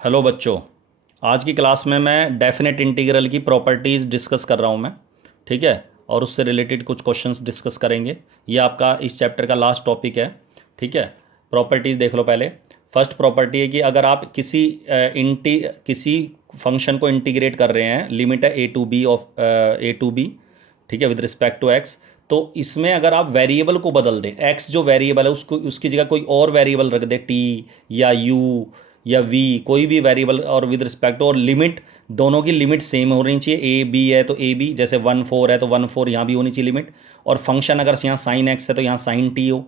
Hello बच्चों। आज की क्लास में मैं डेफिनेट इंटीग्रल की प्रॉपर्टीज़ डिस्कस कर रहा हूँ मैं। ठीक है। और उससे रिलेटेड कुछ क्वेश्चंस डिस्कस करेंगे। ये आपका इस चैप्टर का लास्ट टॉपिक है। ठीक है। प्रॉपर्टीज़ देख लो पहले। फर्स्ट प्रॉपर्टी है कि अगर आप किसी फंक्शन को इंटीग्रेट कर रहे हैं, लिमिट है a to b। ठीक है, विद रिस्पेक्ट टू एक्स। तो इसमें अगर आप वेरिएबल को बदल दें, एक्स जो वेरिएबल है उसको उसकी जगह कोई और वेरिएबल रख दे, टी या यू या वी, कोई भी वेरिएबल, और विद रिस्पेक्ट और लिमिट, दोनों की लिमिट सेम होनी चाहिए। ए बी है तो ए बी, जैसे 1 4 है तो 1 4 यहाँ भी होनी चाहिए लिमिट। और फंक्शन अगर यहाँ साइन एक्स है तो यहाँ साइन टी हो।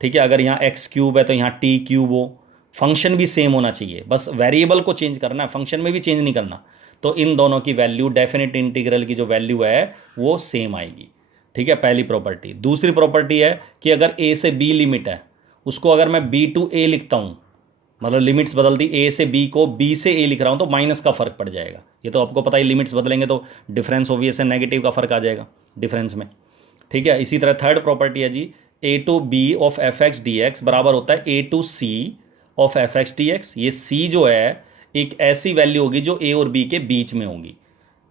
ठीक है। अगर यहाँ एक्स क्यूब है तो यहाँ टी क्यूब हो। फंक्शन भी सेम होना चाहिए, बस वेरिएबल को चेंज करना है, फंक्शन में भी चेंज नहीं करना। तो इन दोनों की वैल्यू, डेफिनेट इंटीग्रल की जो वैल्यू है वो सेम आएगी। ठीक है, पहली प्रॉपर्टी। दूसरी प्रॉपर्टी है कि अगर ए से बी लिमिट है, उसको अगर मैं बी टू ए लिखता हूँ, मतलब लिमिट्स बदल दी, ए से बी को बी से ए लिख रहा हूँ, तो माइनस का फर्क पड़ जाएगा। ये तो आपको पता ही, लिमिट्स बदलेंगे तो डिफरेंस ऑब्वियस है, नेगेटिव का फर्क आ जाएगा डिफरेंस में। ठीक है। इसी तरह थर्ड प्रॉपर्टी है जी, a to b of f x d x बराबर होता है a to c of f x d x. ये सी जो है एक ऐसी वैल्यू होगी जो ए और बी के बीच में होगी।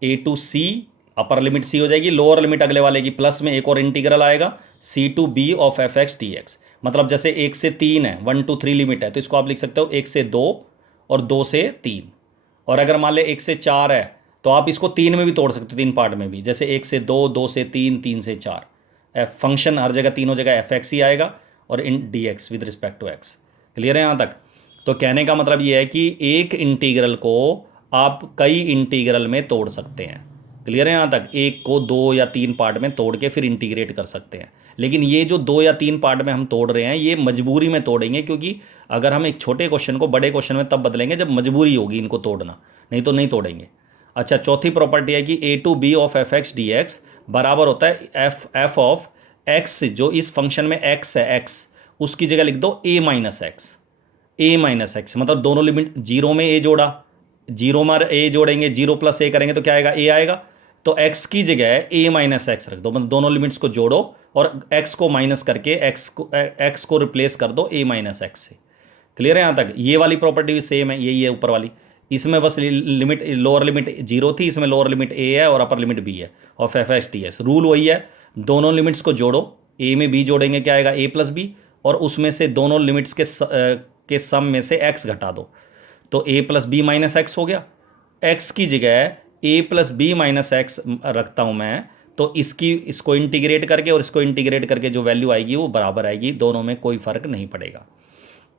ए टू सी, अपर लिमिट सी हो जाएगी, लोअर लिमिट अगले वाले की, प्लस में एक और इंटीग्रल आएगा, c to b of f x d x. मतलब जैसे 1 से 3 है, 1 2 3 लिमिट है, तो इसको आप लिख सकते हो 1 से 2 और 2 से 3। और अगर मान ले 1 से 4 है तो आप इसको 3 में भी तोड़ सकते हो, 3 पार्ट में भी, जैसे 1 से 2, 2 से 3, 3 से 4। एफ फंक्शन हर जगह, तीनों जगह एफ एक्स ही आएगा, और in d x with respect to x. Clear है यहाँ तक? तो कहने का मतलब ये है कि एक इंटीग्रल को आप कई इंटीग्रल में तोड़ सकते हैं। क्लियर है यहाँ तक? एक को 2 या 3 पार्ट में तोड़ के फिर इंटीग्रेट कर सकते हैं। लेकिन ये जो 2 या 3 पार्ट में हम तोड़ रहे हैं, ये मजबूरी में तोड़ेंगे, क्योंकि अगर हम एक छोटे क्वेश्चन को बड़े क्वेश्चन में तब बदलेंगे जब मजबूरी होगी इनको तोड़ना, नहीं तो नहीं तोड़ेंगे। अच्छा, चौथी प्रॉपर्टी है कि a to b of f x d x बराबर होता है एफ ऑफ एक्स, जो इस फंक्शन में एक्स है, एक्स उसकी जगह लिख दो a-x। a-x मतलब दोनों लिमिट, जीरो में ए जोड़ा, जीरो में ए जोड़ेंगे, जीरो प्लस ए करेंगे तो क्या आएगा? ए आएगा। तो x की जगह a-x रख दो, मतलब दोनों लिमिट्स को जोड़ो और x को माइनस करके x को रिप्लेस कर दो a-x से। क्लियर है यहाँ तक? ये वाली प्रॉपर्टी भी सेम है, यही है ऊपर वाली। इसमें बस लिमिट, लोअर लिमिट 0 थी, इसमें लोअर लिमिट a है और अपर लिमिट b है, और F S T S rule वही है। दोनों लिमिट्स को जोड़ो, a में b जोड़ेंगे क्या आएगा? a प्लस बी, और उसमें से दोनों लिमिट्स के सम में से x घटा दो, तो a plus b minus x हो गया। x की जगह a plus b minus x रखता हूँ मैं, तो इसको इंटीग्रेट करके और इसको इंटीग्रेट करके जो वैल्यू आएगी वो बराबर आएगी, दोनों में कोई फर्क नहीं पड़ेगा।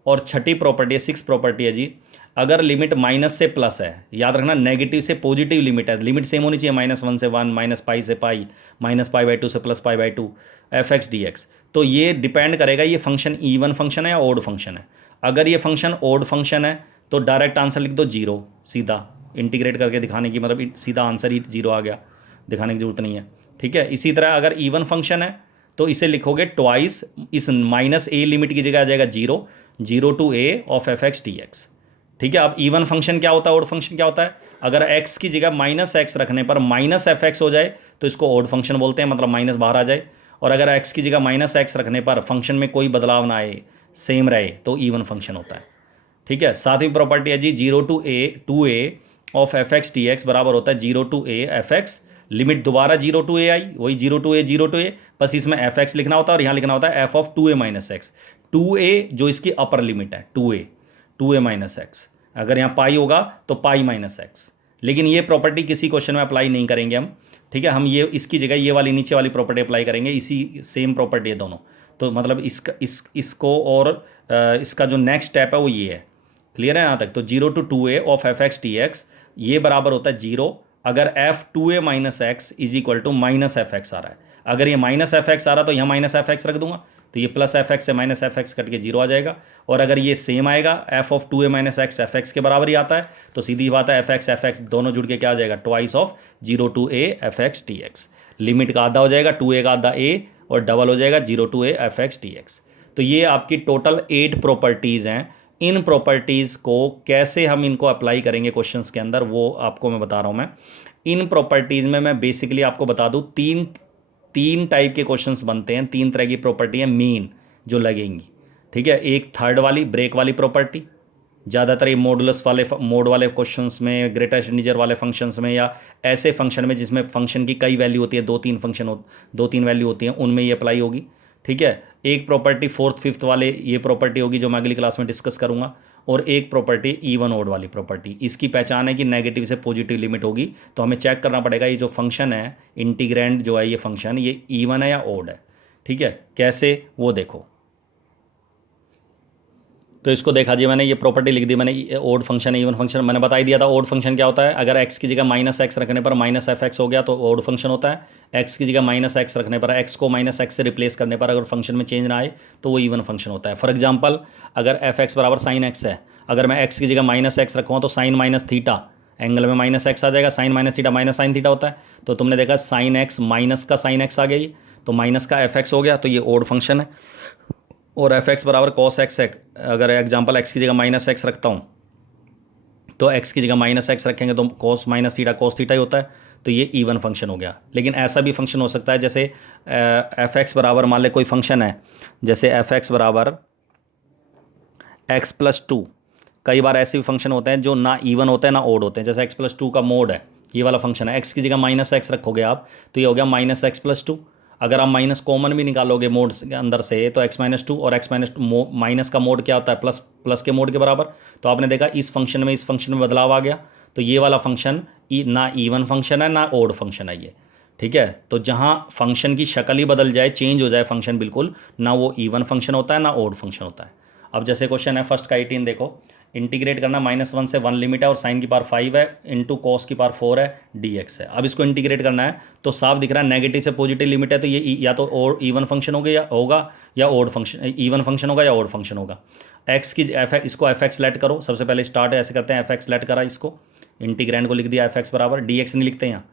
और छठी प्रॉपर्टी है, सिक्स प्रॉपर्टी है जी, अगर लिमिट माइनस से प्लस है, याद रखना नेगेटिव से पॉजिटिव लिमिट है, लिमिट सेम होनी चाहिए, -1 से 1, माइनस पाई से पाई, माइनस पाई बाई टू से plus pi by two, F x d x. तो ये डिपेंड करेगा ये फंक्शन ईवन फंक्शन है या ओड फंक्शन है। अगर ये फंक्शन ओड फंक्शन है तो डायरेक्ट आंसर लिख दो 0, सीधा इंटीग्रेट करके दिखाने की, मतलब सीधा आंसर ही 0 आ गया, दिखाने की जरूरत नहीं है। ठीक है। इसी तरह अगर इवन फंक्शन है तो इसे लिखोगे ट्वाइस, इस माइनस ए लिमिट की जगह आ जाएगा 0, 0 to a of f x d x. ठीक है। अब इवन फंक्शन क्या होता है, ओड फंक्शन क्या होता है? अगर x की जगह माइनस एक्स रखने पर माइनस एफ एक्स हो जाए तो इसको ओड फंक्शन बोलते हैं, मतलब माइनस बाहर आ जाए। और अगर x की जगह माइनस एक्स रखने पर फंक्शन में कोई बदलाव ना आए, सेम रहे, तो इवन फंक्शन होता है। ठीक है। सातवीं प्रॉपर्टी है जी, 0 to a of f x d x बराबर होता है 0 to a f x. Limit दोबारा 0 टू ए आई, वही 0 टू ए 0 टू ए, बस इसमें एफ एक्स लिखना होता है और यहाँ लिखना होता है F of 2a minus x. 2a जो इसकी अपर लिमिट है, 2a माइनस एक्स, अगर यहाँ पाई होगा तो पाई माइनस एक्स। लेकिन ये प्रॉपर्टी किसी क्वेश्चन में अप्लाई नहीं करेंगे हम। ठीक है। हम ये इसकी जगह ये वाली नीचे वाली प्रॉपर्टी अप्लाई करेंगे, इसी सेम प्रॉपर्टी है दोनों। तो मतलब इसको और इसका जो नेक्स्ट स्टेप है वो ये है। क्लियर है यहाँ तक? तो 0 to 2a of f x t x ये बराबर होता है 0 अगर f 2a minus x is equal to minus f x आ रहा है। अगर ये माइनस एफ एक्स आ रहा है तो यहाँ माइनस एफ एक्स रख दूंगा, तो ये प्लस एफ एक्स से माइनस एफ एक्स कट के 0 आ जाएगा। और अगर ये सेम आएगा, F of 2a minus x F x के बराबर ही आता है, तो सीधी बात है एफ एक्स दोनों जुड़ के क्या आ जाएगा? Twice of 0 to a f x t x. Limit का आधा हो जाएगा 2a का आधा a, और डबल हो जाएगा 0 to a f x t x. तो ये आपकी टोटल 8 प्रॉपर्टीज़ हैं। इन प्रॉपर्टीज़ को कैसे हम इनको अप्लाई करेंगे क्वेश्चंस के अंदर, वो आपको मैं बता रहा हूँ मैं। इन प्रॉपर्टीज़ में मैं बेसिकली आपको बता दूँ, तीन टाइप के क्वेश्चंस बनते हैं, 3 तरह की प्रॉपर्टी हैं मेन जो लगेंगी। ठीक है। एक थर्ड वाली ब्रेक वाली प्रॉपर्टी, ज़्यादातर ये मॉडुलस वाले मोड वाले क्वेश्चंस में, ग्रेटेस्ट इंटीजर वाले फंक्शंस में, या ऐसे फंक्शन में जिसमें फंक्शन की कई वैल्यू होती है, दो तीन वैल्यू होती हैं, उनमें ये अप्लाई होगी। ठीक है, एक प्रॉपर्टी फोर्थ फिफ्थ वाले ये प्रॉपर्टी होगी जो मैं अगली क्लास में डिस्कस करूंगा, और एक प्रॉपर्टी इवन ओड वाली प्रॉपर्टी। इसकी पहचान है कि नेगेटिव से पॉजिटिव लिमिट होगी, तो हमें चेक करना पड़ेगा ये जो फंक्शन है इंटीग्रैंड जो है ये फंक्शन ये इवन है या ओड है। ठीक है, कैसे वो देखो। तो इसको देखा जी, मैंने ये प्रॉपर्टी लिख दी, मैंने ओड फंक्शन है इवन फंक्शन मैंने बता ही दिया था। ओड फंक्शन क्या होता है, अगर एक्स की जगह माइनस एक्स रखने पर माइनस एफ एक्स हो गया तो ओड फंक्शन होता है। एक्स की जगह माइनस एक्स रखने पर, एक्स को माइनस एक्स से रिप्लेस करने पर अगर फंक्शन में चेंज ना आए तो वो इवन फंक्शन होता है। फॉर एग्जाम्पल, अगर एफ एक्स बराबर साइन एक्स है, अगर मैं एक्स की जगह माइनस एक्स रखूँ तो साइन माइनस थीटा, एंगल में माइनस एक्स आ जाएगा, sine minus theta minus sine theta होता है। तो तुमने देखा साइन एक्स माइनस का साइन एक्स आ गया ये, तो माइनस का एफ एक्स हो गया, तो ये ओड फंक्शन है। और एफ एक्स बराबर कॉस एक्स है, अगर एग्जाम्पल एक्स की जगह माइनस एक्स रखता हूँ तो एक्स की जगह माइनस एक्स रखेंगे तो cos minus theta cos theta ही होता है, तो ये इवन फंक्शन हो गया। लेकिन ऐसा भी फंक्शन हो सकता है जैसे एफ एक्स बराबर, मान ले कोई फंक्शन है जैसे एफ एक्स बराबर एक्स प्लस टू। कई बार ऐसे भी फंक्शन होते हैं जो ना इवन होते हैं ना ओड होते हैं, जैसे एक्स प्लस टू का मोड है, ये वाला फंक्शन है, एक्स की जगह माइनस एक्स रखोगे आप तो ये हो गया माइनस एक्स प्लस टू। अगर आप माइनस कॉमन भी निकालोगे मोड के अंदर से तो एक्स माइनस टू, और एक्स माइनस माइनस का मोड क्या होता है, प्लस, प्लस के मोड के बराबर। तो आपने देखा इस फंक्शन में बदलाव आ गया, तो ये वाला फंक्शन ना इवन फंक्शन है ना ओड फंक्शन है ये। ठीक है, तो जहाँ फंक्शन की शक्ल ही बदल जाए, चेंज हो जाए फंक्शन बिल्कुल, ना वो इवन फंक्शन होता है ना ओड फंक्शन होता है। अब जैसे क्वेश्चन है फर्स्ट का 18 देखो, इंटीग्रेट करना -1 से 1 लिमिट है और साइन की पावर 5 है इंटू कॉस की पावर 4 है dx है। अब इसको इंटीग्रेट करना है तो साफ दिख रहा है नेगेटिव से पॉजिटिव लिमिट है, तो ये या तो और इवन फंक्शन होगा या ओड फंक्शन, इवन फंक्शन होगा या ओड फंक्शन होगा। एक्स की इसको एफ एक्स लेट करो, सबसे पहले स्टार्ट है ऐसे करते हैं, एफ एक्स लेट करा, इसको इंटीग्रैंड को लिख दिया एफ एक्स बराबर dx नहीं लिखते यहाँ,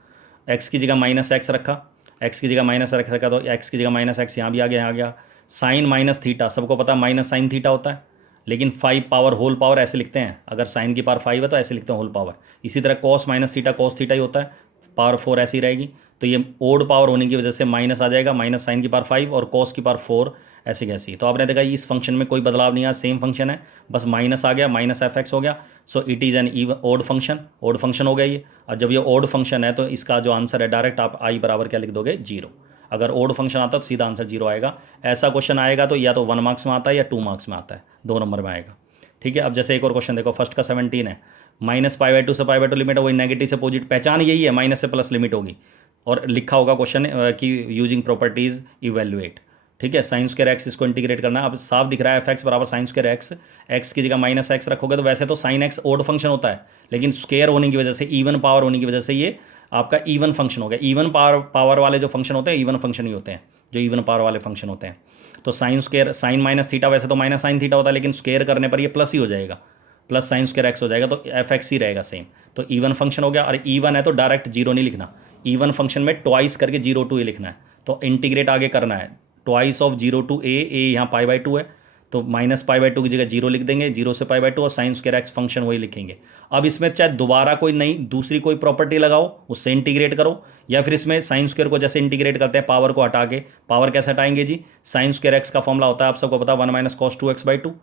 एक्स की जगह माइनस एक्स रखा, एक्स की जगह माइनस एक्स रखा तो एक्स की जगह माइनस एक्स यहाँ भी आ गया, यहाँ आ गया। साइन माइनस थीटा, सबको पता माइनस साइन थीटा होता है, लेकिन 5 पावर होल पावर ऐसे लिखते हैं, अगर साइन की पावर 5 है तो ऐसे लिखते हैं होल पावर। इसी तरह cos minus theta cos theta ही होता है, पावर 4 ऐसी रहेगी। तो ये ओड पावर होने की वजह से माइनस आ जाएगा, माइनस साइन की पावर 5 और कॉस की पावर 4 ऐसी कैसी। तो आपने देखा इस फंक्शन में कोई बदलाव नहीं आया, सेम फंक्शन है, बस माइनस आ गया, माइनस एफ एक्स हो गया। So it is an even odd function हो गया ये। और जब ये ओड फंक्शन है तो इसका जो आंसर है डायरेक्ट आप आई बराबर क्या लिख दोगे, 0। अगर ओड फंक्शन आता है तो सीधा आंसर 0 आएगा। ऐसा क्वेश्चन आएगा तो या तो 1 मार्क्स में आता है या 2 मार्क्स में आता है, 2 नंबर में आएगा। ठीक है, अब जैसे एक और क्वेश्चन देखो, फर्स्ट का 17 है, -π/2 से π/2 लिमिट है, वही नेगेटिव से पॉजिटिव, पहचान यही है, माइनस से प्लस लिमिट होगी। और लिखा होगा क्वेश्चन कि यूजिंग प्रॉपर्टीज इवेल्युएट। ठीक है, साइन स्क्वायर एक्स इसको इंटीग्रेट करना है। अब साफ दिख रहा है एफ एक्स बराबर साइन स्क्वायर एक्स, एक्स की जगह माइनस एक्स रखोगे तो वैसे तो साइन एक्स ओड फंक्शन होता है, लेकिन स्क्वायर होने की वजह से, इवन पावर होने की वजह से ये आपका इवन फंक्शन हो गया। इवन पावर वाले जो फंक्शन होते हैं इवन फंक्शन ही होते हैं, जो इवन पावर वाले फंक्शन होते हैं। तो sine square, sine minus theta वैसे तो माइनस साइन थीटा होता है, लेकिन स्क्वायर करने पर ये प्लस ही हो जाएगा, प्लस साइन स्क्वायर एक्स हो जाएगा, तो एफ एक्स ही रहेगा सेम। तो इवन फंक्शन हो गया, और इवन है तो डायरेक्ट 0 नहीं लिखना, इवन फंक्शन में ट्वाइस करके 0 to a लिखना है। तो इंटीग्रेट आगे करना है, ट्वाइस ऑफ 0 to a, यहाँ π/2 है तो -π/2 की जगह 0 लिख देंगे, 0 से π/2, और साइन स्क्वायर एक्स फंक्शन वही लिखेंगे। अब इसमें चाहे दोबारा कोई नई दूसरी कोई प्रॉपर्टी लगाओ, उससे इंटीग्रेट करो, या फिर इसमें साइन स्क्वायर को जैसे इंटीग्रेट करते हैं पावर को हटा के, पावर कैसे हटाएंगे जी, साइन स्क्वायर एक्स का फॉर्मूला होता है आप सबको पता, 1 - cos 2x/2,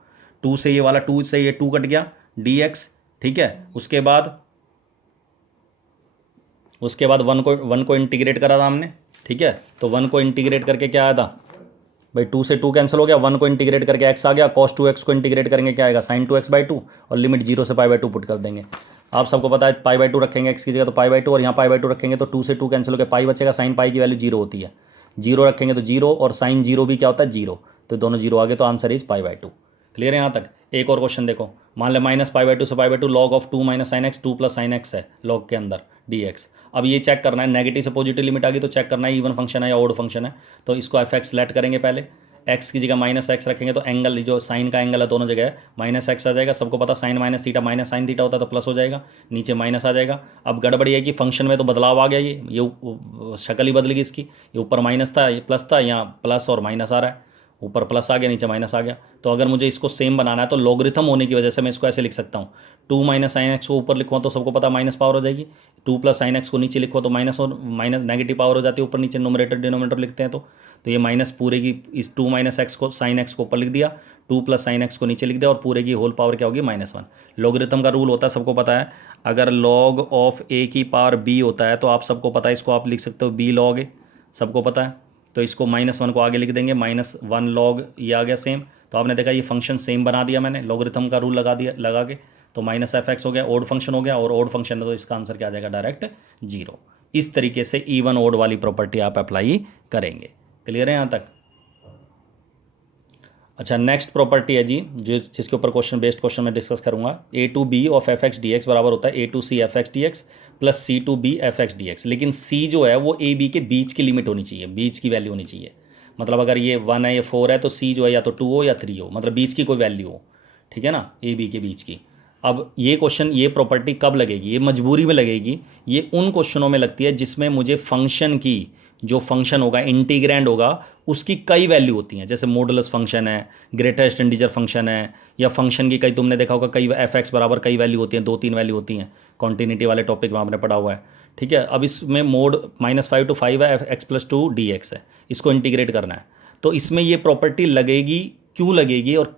2 से ये वाला 2 से ये 2 कट गया dx। ठीक है, उसके बाद 1 को इंटीग्रेट करा था हमने। ठीक है, तो 1 को इंटीग्रेट करके क्या आया था भाई, 2 से 2 कैंसिल हो गया, 1 को इंटीग्रेट करके x आ गया, cos 2x को इंटीग्रेट करेंगे क्या आएगा, sin 2x/2, और लिमिट 0 से π/2 पुट कर देंगे। आप सबको पता है π/2 रखेंगे x की जगह तो π/2, और यहाँ π/2 रखेंगे तो 2 से 2 कैंसिल होकर पाई बचेगा, साइन पाई की वैल्यू 0 होती है, 0 रखेंगे तो 0, और साइन 0 भी क्या होता है 0, तो दोनों 0 आ गए, तो आंसर इज π/2। क्लियर है यहाँ तक। एक और क्वेश्चन देखो, मान ले -π/2 से π/2 log of 2 - sin x 2 + sin x है लॉग के अंदर dx। अब ये चेक करना है, नेगेटिव से पॉजिटिव लिमिट आ गई तो चेक करना है इवन फंक्शन है या ओड फंक्शन है। तो इसको एफ एक्स लेट करेंगे, पहले एक्स की जगह -x रखेंगे तो एंगल जो साइन का एंगल है दोनों जगह -x आ जाएगा। सबको पता sine minus theta minus sine theta होता है, तो प्लस हो जाएगा, नीचे माइनस आ जाएगा। अब गड़बड़ी है कि फंक्शन में तो बदलाव आ गया, ये शक्ल ही बदल गई इसकी, ये ऊपर माइनस था ये प्लस था, यहाँ प्लस और माइनस आ रहा है, ऊपर प्लस आ गया नीचे माइनस आ गया। तो अगर मुझे इसको सेम बनाना है तो लॉगरिथम होने की वजह से मैं इसको ऐसे लिख सकता हूँ, 2 - sin x को ऊपर लिखूँ तो सबको पता माइनस पावर हो जाएगी, 2 + sin x को नीचे लिखो तो माइनस और माइनस नेगेटिव पावर हो जाती है ऊपर नीचे, नोमरेटर डिनोमिनेटर लिखते हैं तो ये माइनस पूरे की इस 2 माइनस एक्स को साइन एक्स को ऊपर लिख दिया, 2 प्लस साइन एक्स को नीचे लिख दिया और पूरे की होल पावर क्या होगी -1। लॉगरिथम का रूल होता है सबको पता है, अगर लॉग ऑफ ए की पावर बी होता है तो आप सबको पता है इसको आप लिख सकते हो बी लॉग ए, सबको पता है। तो इसको -1 को आगे लिख देंगे, -1 लॉग ये आ गया सेम। तो आपने देखा ये फंक्शन सेम बना दिया मैंने लॉगरिथम का रूल लगा के, तो -f(x) हो गया, ओड फंक्शन हो गया, और ओड फंक्शन है तो इसका आंसर क्या आ जाएगा डायरेक्ट 0। इस तरीके से इवन ओड वाली प्रॉपर्टी आप अप्लाई करेंगे। क्लियर है यहाँ तक? अच्छा, नेक्स्ट प्रॉपर्टी है जी जिसके ऊपर क्वेश्चन बेस्ड क्वेश्चन में डिस्कस करूंगा। a/b ऑफ f(x) dx बराबर होता है a/c f(x) dx plus c/b f(x) dx। लेकिन c जो है वो a b के बीच की लिमिट होनी चाहिए, बीच की वैल्यू होनी चाहिए। मतलब अगर ये 1 है, ये 4 है, तो c जो है या तो 2 हो या 3 हो, मतलब बीच की कोई वैल्यू हो, ठीक है ना, a b के बीच की। अब ये क्वेश्चन, ये प्रॉपर्टी कब लगेगी? ये मजबूरी में लगेगी। ये उन क्वेश्चनों में लगती है जिसमें मुझे फंक्शन की, जो फंक्शन होगा इंटीग्रैंड होगा, उसकी कई वैल्यू होती हैं। जैसे मॉडुलस फंक्शन है, ग्रेटेस्ट इंटीजर फंक्शन है, या फंक्शन की कई, तुमने देखा होगा कई f(x) बराबर कई वैल्यू होती हैं, 2-3 वैल्यू होती हैं। कॉन्टिन्यूटी वाले टॉपिक में आपने पढ़ा हुआ है, ठीक है। अब इसमें मोड -5 to 5 है, x+2 dx है, इसको इंटीग्रेट करना है। तो इसमें ये प्रॉपर्टी लगेगी, क्यों लगेगी और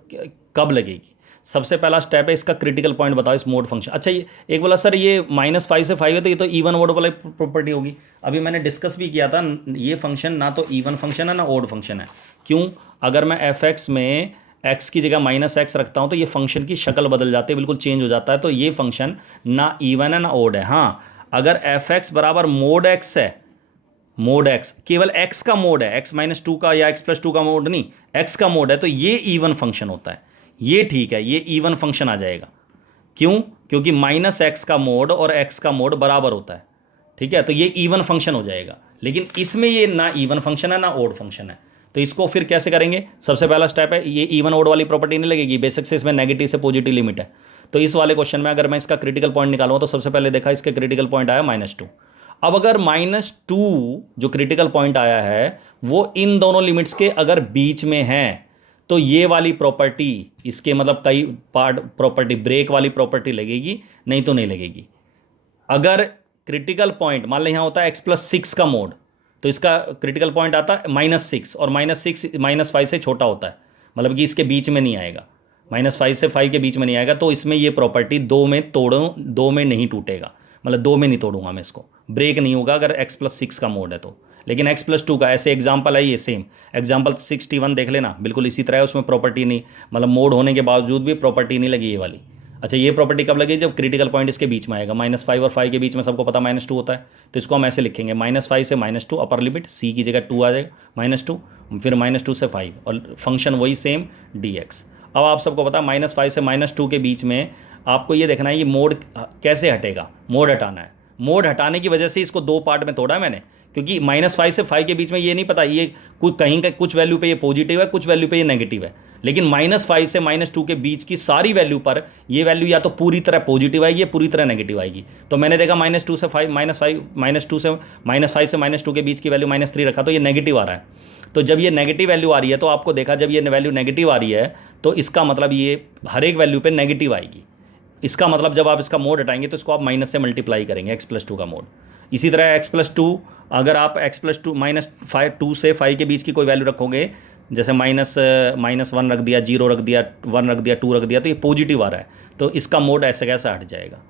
कब लगेगी? सबसे पहला स्टेप है इसका क्रिटिकल पॉइंट बताओ इस मोड फंक्शन। अच्छा, ये एक बोला सर ये -5 से 5 है तो ये तो इवन ओड वाली प्रॉपर्टी होगी। अभी मैंने डिस्कस भी किया था, ये फंक्शन ना तो इवन फंक्शन है ना ओड फंक्शन है। क्यों? अगर मैं f(x) में x की जगह -x रखता हूँ तो ये फंक्शन की शक्ल बदल जाती है, बिल्कुल चेंज हो जाता है। तो ये फंक्शन ना इवन है ना ओड है। हाँ, अगर f(x) बराबर मोड x है, मोड x केवल x का मोड है, x-2 का या x+2 का मोड नहीं, x का मोड है, तो ये इवन फंक्शन होता है। ये ठीक है, ये इवन फंक्शन आ जाएगा। क्यों? क्योंकि -x का मोड और x का मोड बराबर होता है, ठीक है, तो ये इवन फंक्शन हो जाएगा। लेकिन इसमें ये ना इवन फंक्शन है ना ओड फंक्शन है, तो इसको फिर कैसे करेंगे? सबसे पहला स्टेप है, ये इवन ओड वाली प्रॉपर्टी नहीं लगेगी, बेसिक से इसमें नेगेटिव से पॉजिटिव लिमिट है। तो इस वाले क्वेश्चन में अगर मैं इसका क्रिटिकल पॉइंट निकालूँ तो सबसे पहले देखा इसके क्रिटिकल पॉइंट आया -2। अब अगर -2 जो क्रिटिकल पॉइंट आया है वो इन दोनों लिमिट्स के अगर बीच में है, तो ये वाली प्रॉपर्टी, इसके मतलब कई पार्ट प्रॉपर्टी, ब्रेक वाली प्रॉपर्टी लगेगी, नहीं तो नहीं लगेगी। अगर क्रिटिकल पॉइंट मान लें यहाँ होता है x+6 का मोड, तो इसका क्रिटिकल पॉइंट आता है -6, और -6 -5 से छोटा होता है, मतलब कि इसके बीच में नहीं आएगा, -5 से 5 के बीच में नहीं आएगा। तो इसमें ये प्रॉपर्टी दो में नहीं टूटेगा, मतलब 2 में नहीं तोड़ूंगा मैं इसको, ब्रेक नहीं होगा अगर x+6 का मोड है तो। लेकिन x+2 का ऐसे एग्जाम्पल है, ये सेम एग्जाम्पल 61 देख लेना, बिल्कुल इसी तरह है, उसमें प्रॉपर्टी नहीं, मतलब मोड होने के बावजूद भी प्रॉपर्टी नहीं लगी ये वाली। अच्छा, ये प्रॉपर्टी कब लगेगी? जब क्रिटिकल पॉइंट इसके बीच में आएगा, -5 और 5 के बीच में सबको पता -2 होता है। तो इसको हम ऐसे लिखेंगे, -5 से -2 अपर लिमिट, c की जगह 2 आ जाएगा, -2, फिर -2 से 5 और फंक्शन वही सेम dx। अब आप सबको पता है -5 से -2 के बीच में आपको ये देखना है ये मोड कैसे हटेगा, मोड हटाना है। मोड हटाने की वजह से इसको दो पार्ट में तोड़ा है मैंने, क्योंकि -5 से 5 के बीच में ये नहीं पता, ये कहीं का कुछ वैल्यू पे ये पॉजिटिव है, कुछ वैल्यू पे ये नेगेटिव है। लेकिन -5 से -2 के बीच की सारी वैल्यू पर ये वैल्यू या तो पूरी तरह पॉजिटिव आएगी या पूरी तरह नेगेटिव आएगी। तो मैंने देखा -2 से 5 -2 से -5 से -2 के बीच की वैल्यू -3 रखा, तो ये नेगेटिव आ रहा है। तो जब ये नेगेटिव वैल्यू आ रही है तो आपको देखा, जब ये वैल्यू नेगेटिव आ रही है तो इसका मतलब ये हर एक वैल्यू पे नेगेटिव आएगी। इसका मतलब जब आप इसका मोड हटाएंगे तो इसको आप माइनस से मल्टीप्लाई करेंगे, x+2 का मोड। इसी तरह x+2, अगर आप x+2 -2 से 5 के बीच की कोई वैल्यू रखोगे, जैसे -1 रख दिया, 0 रख दिया, 1 रख दिया, 2 रख दिया, तो ये पॉजिटिव आ रहा है, तो इसका मोड ऐसे कैसा हट जाएगा।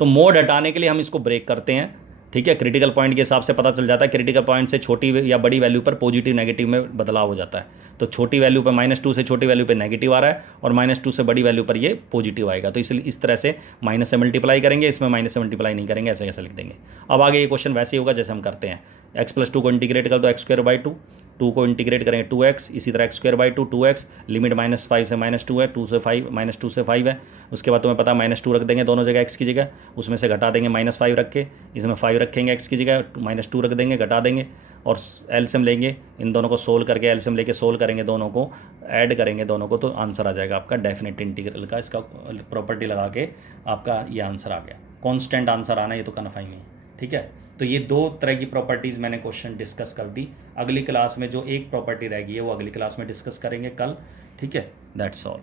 तो मोड हटाने के लिए हम इसको ब्रेक करते हैं, ठीक है। क्रिटिकल पॉइंट के हिसाब से पता चल जाता है, क्रिटिकल पॉइंट से छोटी या बड़ी वैल्यू पर पॉजिटिव नेगेटिव में बदलाव हो जाता है। तो छोटी वैल्यू पर -2 से छोटी वैल्यू पे नेगेटिव आ रहा है और -2 से बड़ी वैल्यू पर ये पॉजिटिव आएगा। तो इसलिए इस तरह से माइनस से मल्टीप्लाई करेंगे, इसमें माइनस से मल्टीप्लाई नहीं करेंगे, ऐसे कैसे लिख देंगे। अब आगे ये क्वेश्चन वैसे ही होगा जैसे हम करते हैं, x+2 को इंटीग्रेट कर दो x²/2, 2 को इंटीग्रेट करेंगे 2x, इसी तरह x²/2 2x, लिमिट -5 से -2 है, 2 से 5 -2 से 5 है। उसके बाद तुम्हें पता -2 रख देंगे दोनों जगह x की जगह, उसमें से घटा देंगे -5 रख के, इसमें 5 रखेंगे x की जगह, -2 रख देंगे, घटा देंगे और एलसीएम लेंगे, इन दोनों को सोल्व करके एलसीएम लेके सोल्व करेंगे, दोनों को ऐड करेंगे दोनों को, तो आंसर आ जाएगा आपका डेफिनेट इंटीग्रल का। इसका प्रॉपर्टी लगा के आपका ये आंसर आ गया। कॉन्स्टेंट आंसर आना ये तो कन्फर्म ही, ठीक है। तो ये दो तरह की प्रॉपर्टीज़ मैंने क्वेश्चन डिस्कस कर दी। अगली क्लास में जो एक प्रॉपर्टी रहेगी है वो अगली क्लास में डिस्कस करेंगे कल, ठीक है। That's all.